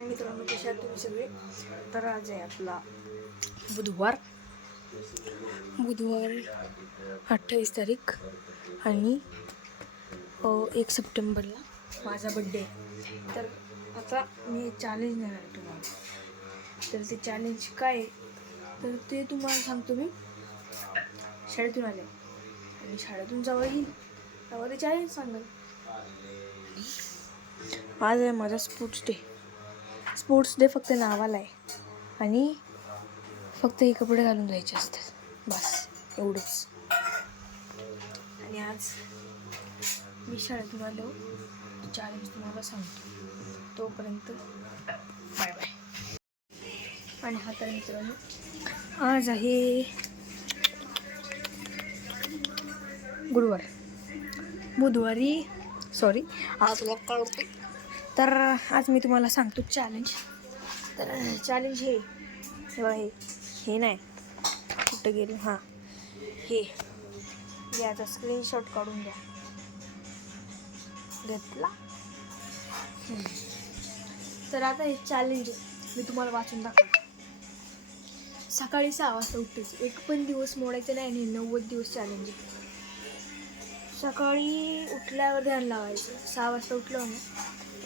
मित्रांनो, कशा आहात तुम्ही सगळे? तर आज आहे आपला बुधवार 28 तारीख आणि 1 सप्टेंबरला माझा बड्डे आहे. तर आता मी चॅलेंज देणार आहे तुम्हाला. तर ते चॅलेंज काय आहे तर ते तुम्हाला सांगतो. मी शाळेतून आले आणि शाळेतून जेव्हा येईल तेव्हा ते चॅलेंज सांगेल. आज आहे माझा स्पोर्ट्स डे फक्त नावाला आहे आणि फक्त हे कपडे घालून जायचे असतात, बस एवढंच. आणि आज मी शाळेतून आलो चॅलेंज तुम्हाला सांगतो. तोपर्यंत बाय बाय. आणि हा तर मित्रांनो आज आहे आज कळते. तर आज मी तुम्हाला सांगतो चॅलेंज. तर चॅलेंज हे नाही कुठं गेलो. हां, हे याचा स्क्रीनशॉट काढून द्या. घेतला. तर आता हे चॅलेंज मी तुम्हाला वाचून दाखवतो. सकाळी 6 वाजता उठायचं, एक पण दिवस मोडायचं नाही आणि 90 दिवस चॅलेंज आहे. सकाळी उठल्यावर ध्यान लावायचं. 6 वाजता उठलं ना,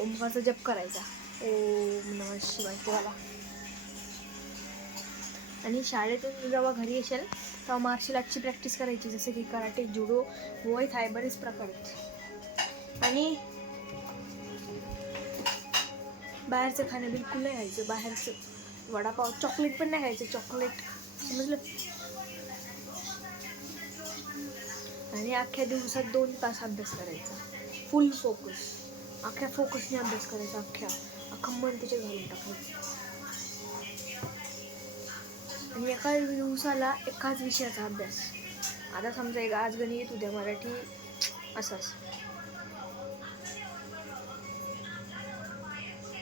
ओमकाचा जप करायचा, ओम नमः शिवाय देवाला. आणि शाळेतून जेव्हा घरी येशील तेव्हा मार्शल आर्टची प्रॅक्टिस करायची, जसं की कराटे, जुडो, मुay थाय, बरेच प्रकार आहेत. आणि बाहेरचं खाणं बिलकुल नाही खायचं. बाहेरचं वडापाव, चॉकलेट पण नाही खायचं, चॉकलेट, समजलं. आणि अख्ख्या दिवसात 2 तास अभ्यास करायचा, फुल फोकस, अख्ख्या फोकसने अभ्यास करायचा, अख्खं मन त्याच्यात घालून टाकायचं. आणि एका दिवसाला एकाच विषयाचा अभ्यास. आता समजा आज गणित, उद्या मराठी, असंच.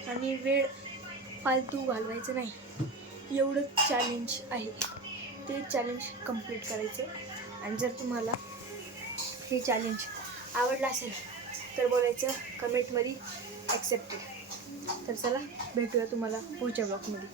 आणि वेळ फालतू घालवायचं नाही, एवढं चॅलेंज आहे. ते चॅलेंज कंप्लीट करायचं. आणि जर तुम्हाला हे चॅलेंज आवडलं असेल तर बोलायचं कमेंटमध्ये ॲक्सेप्टेड. तर चला भेटूया तुम्हाला पुढच्या ब्लॉगमध्ये.